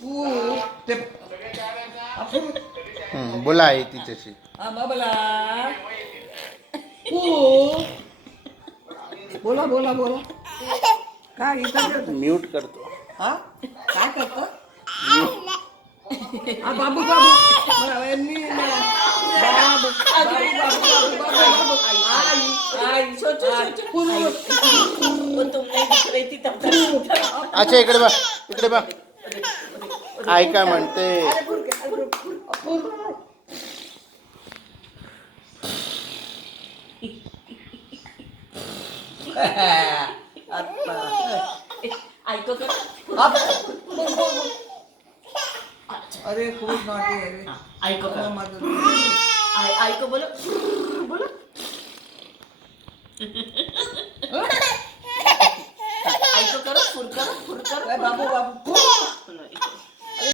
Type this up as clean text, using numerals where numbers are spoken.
पू ते बोला आई तिच्याशी. बोला पू बोला बोला बोला काय इथं म्यूट करतो. हा काय करतो बाबू बाबू मी बाबू बाबू बाबू बाबू आई आई अच्छा इकडे बघ, इकडे बघ. आई काय म्हणते. अरे खूप नॉटी आहे रे. ऐको का ऐको बोलो बोलो ऐको करो फुर करो बाबू बाबू